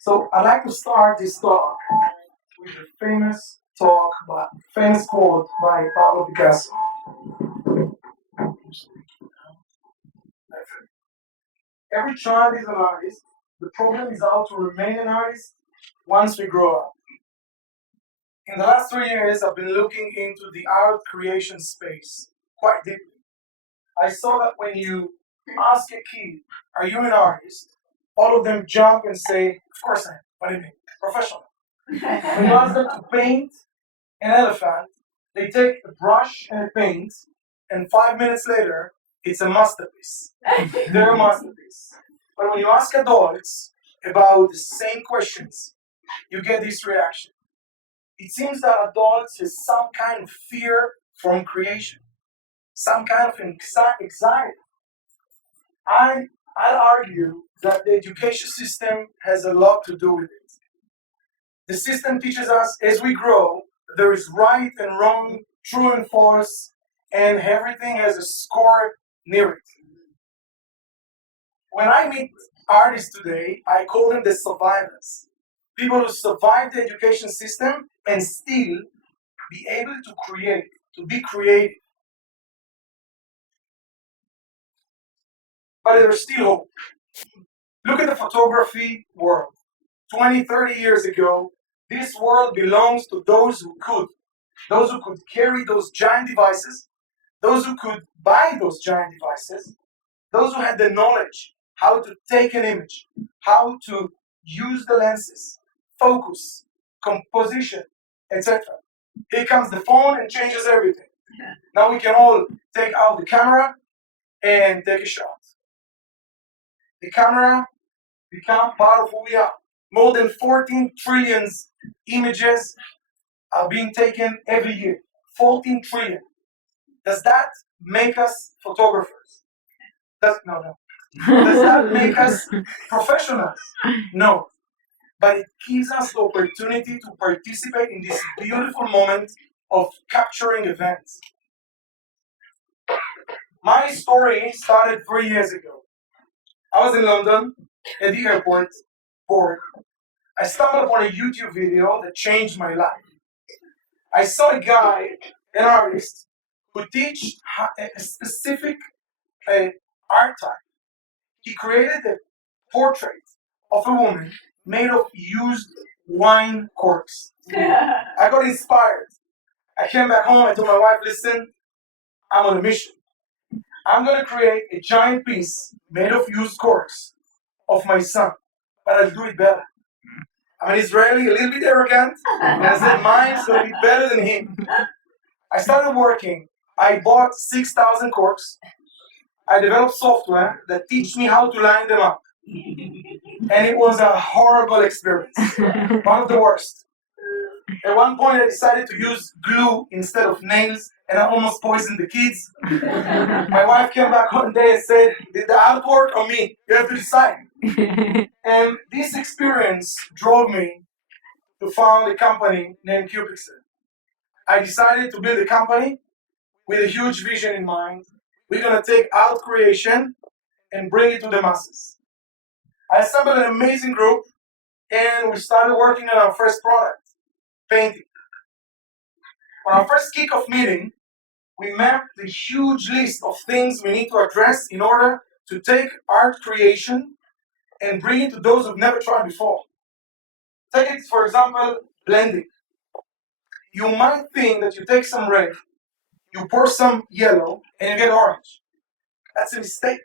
So I'd like to start this talk with a famous quote by Pablo Picasso. Every child is an artist. The problem is how to remain an artist once we grow up. In the last 3 years, I've been looking into the art creation space quite deeply. I saw that when you ask a kid, "Are you an artist?" all of them jump and say, "Of course I am." What do you mean? Professional. When you ask them to paint an elephant, they take a brush and a paint, and 5 minutes later, it's a masterpiece. They're a masterpiece. But when you ask adults about the same questions, you get this reaction. It seems that adults have some kind of fear from creation, some kind of anxiety. I'd argue that the education system has a lot to do with it. The system teaches us as we grow, there is right and wrong, true and false, and everything has a score near it. When I meet artists today, I call them the survivors. People who survive the education system and still be able to create, to be creative. But there's still hope. Look at the photography world. 20, 30 years ago, this world belongs to those who could carry those giant devices, those who could buy those giant devices, those who had the knowledge how to take an image, how to use the lenses, focus, composition, etc. Here comes the phone and changes everything. Now we can all take out the camera and take a shot. The camera become part of who we are. More than 14 trillion images are being taken every year. 14 trillion. Does that make us photographers? No. Does that make us professionals? No. But it gives us the opportunity to participate in this beautiful moment of capturing events. My story started 3 years ago. I was in London at the airport, bored. I stumbled upon a YouTube video that changed my life. I saw a guy, an artist, who teach a specific art type. He created a portrait of a woman made of used wine corks. I got inspired. I came back home, I told my wife, listen, I'm on a mission. I'm going to create a giant piece made of used corks of my son, but I'll do it better. I'm an Israeli, a little bit arrogant, and I said, mine's going to be better than him. I started working. I bought 6,000 corks. I developed software that teach me how to line them up. And it was a horrible experience, one of the worst. At one point, I decided to use glue instead of nails, and I almost poisoned the kids. My wife came back one day and said, did the artwork or me? You have to decide. And this experience drove me to found a company named Cupixel. I decided to build a company with a huge vision in mind. We're going to take art creation and bring it to the masses. I assembled an amazing group, and we started working on our first product, painting. On our first kickoff meeting, we mapped the huge list of things we need to address in order to take art creation and bring it to those who've never tried before. Take it, for example, blending. You might think that you take some red, you pour some yellow, and you get orange. That's a mistake.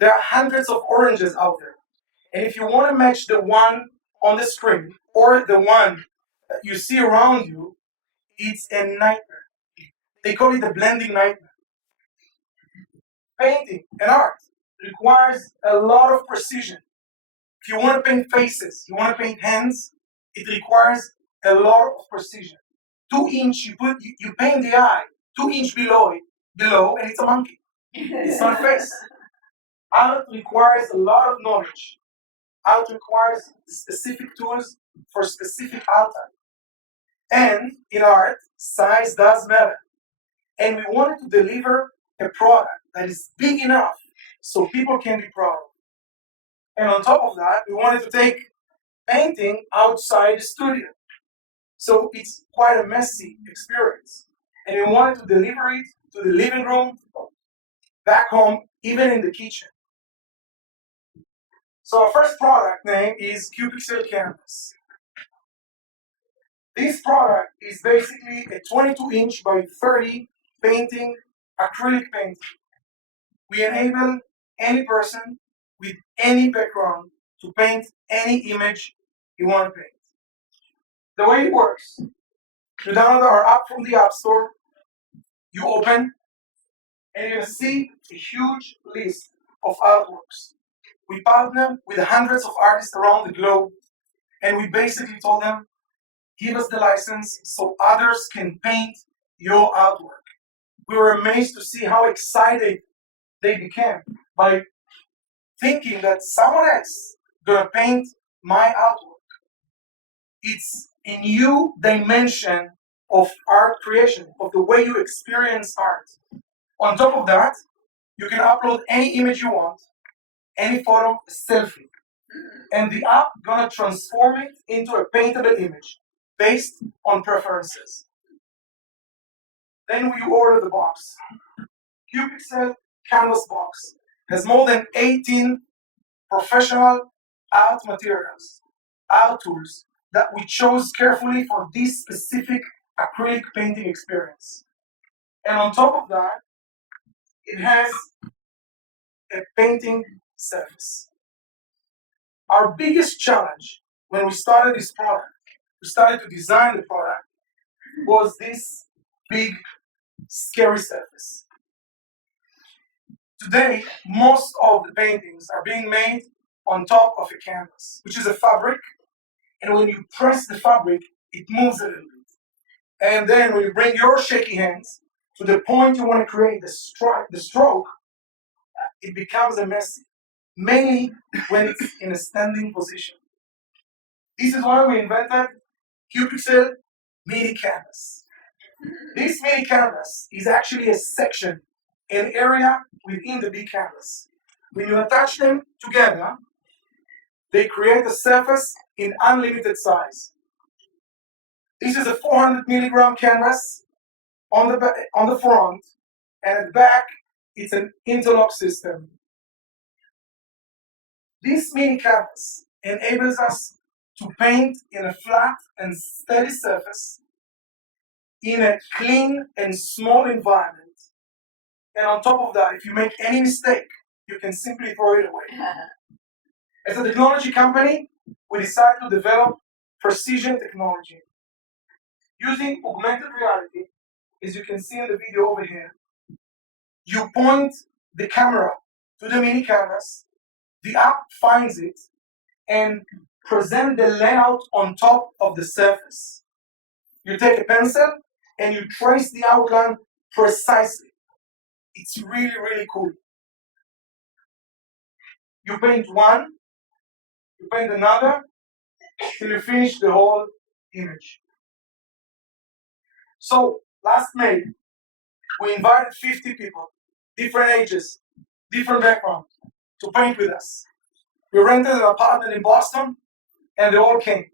There are hundreds of oranges out there. And if you want to match the one on the screen or the one that you see around you, it's a nightmare. They call it the blending nightmare. Painting and art requires a lot of precision. If you want to paint faces, you want to paint hands, it requires a lot of precision. 2 inch, you paint the eye 2 inch below, and it's a monkey. It's not a face. Art requires a lot of knowledge. Art requires specific tools for specific art type. And in art, size does matter. And we wanted to deliver a product that is big enough so people can be proud of. And on top of that, we wanted to take painting outside the studio. So it's quite a messy experience. And we wanted to deliver it to the living room, back home, even in the kitchen. So our first product name is Cupixel Canvas. This product is basically a 22-inch by 30 painting, acrylic painting. We enable any person with any background to paint any image you want to paint. The way it works, you download our app from the App Store, you open, and you're going to see a huge list of artworks. We partner with hundreds of artists around the globe, and we basically told them, give us the license so others can paint your artwork. We were amazed to see how excited they became by thinking that someone else gonna paint my artwork. It's a new dimension of art creation, of the way you experience art. On top of that, you can upload any image you want, any photo, a selfie, and the app gonna transform it into a paintable image based on preferences. Then we order the box. Cupixel Canvas box has more than 18 professional art materials, art tools that we chose carefully for this specific acrylic painting experience. And on top of that, it has a painting surface. Our biggest challenge when we started this product, we started to design the product, was this big, scary surface. Today, most of the paintings are being made on top of a canvas, which is a fabric, and when you press the fabric, it moves a little bit. And then when you bring your shaky hands to the point you want to create the stroke, it becomes a mess, mainly when it's in a standing position. This is why we invented Cupixel Mini Canvas. This mini canvas is actually a section, an area within the big canvas. When you attach them together, they create a surface in unlimited size. This is a 400 milligram canvas on the front, and at the back, it's an interlock system. This mini canvas enables us to paint in a flat and steady surface in a clean and small environment. And on top of that, if you make any mistake, you can simply throw it away. As a technology company, we decided to develop precision technology. Using augmented reality, as you can see in the video over here, you point the camera to the mini canvas, the app finds it, and present the layout on top of the surface. You take a pencil and you trace the outline precisely. It's really, really cool. You paint one, you paint another, till you finish the whole image. So, last May, we invited 50 people, different ages, different backgrounds, to paint with us. We rented an apartment in Boston, and they all came.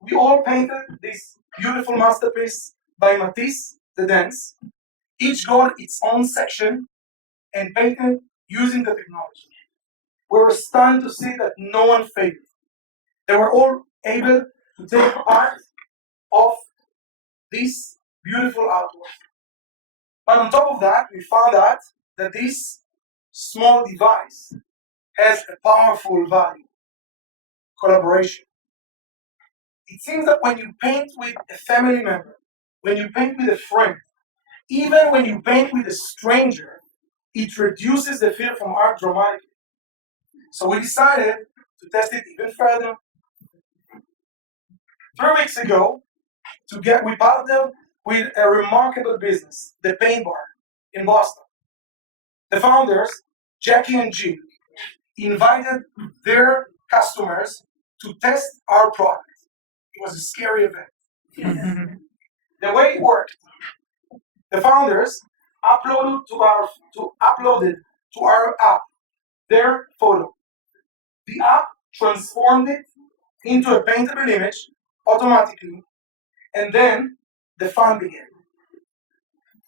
We all painted this beautiful masterpiece by Matisse, The Dance. Each got its own section and painted using the technology. We were stunned to see that no one failed. They were all able to take part of this beautiful artwork. But on top of that, we found out that this small device has a powerful value: collaboration. It seems that when you paint with a family member, when you paint with a friend, even when you paint with a stranger, it reduces the fear from art dramatically. So we decided to test it even further. 3 weeks ago, we partnered with a remarkable business, the Paint Bar in Boston. The founders, Jackie and Jill, invited their customers to test our product. It was a scary event. The way it worked, the founders uploaded to our app their photo. The app transformed it into a paintable image automatically, and then the fun began.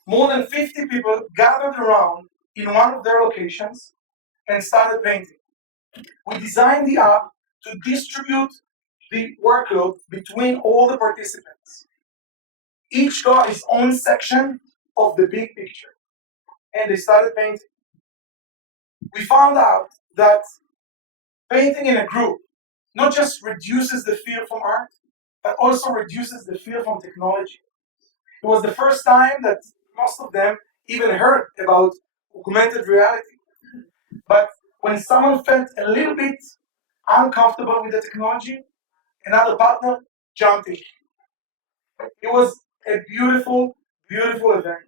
More than 50 people gathered around in one of their locations and started painting. We designed the app to distribute the workload between all the participants. Each got his own section of the big picture, and they started painting. We found out that painting in a group not just reduces the fear from art, but also reduces the fear from technology. It was the first time that most of them even heard about augmented reality. But when someone felt a little bit uncomfortable with the technology, another partner jumped in. It was a beautiful, beautiful event.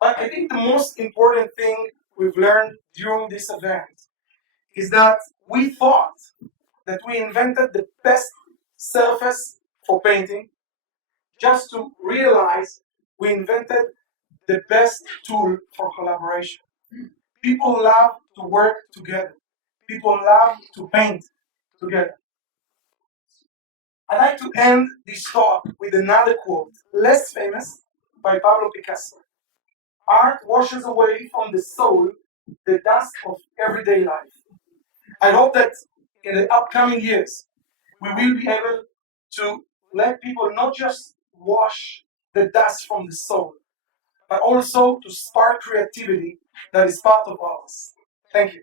But I think the most important thing we've learned during this event is that we thought that we invented the best surface for painting, just to realize we invented the best tool for collaboration. People love to work together. People love to paint together. I'd like to end this talk with another quote, less famous, by Pablo Picasso. Art washes away from the soul the dust of everyday life. I hope that in the upcoming years, we will be able to let people not just wash the dust from the soul, but also to spark creativity that is part of us. Thank you.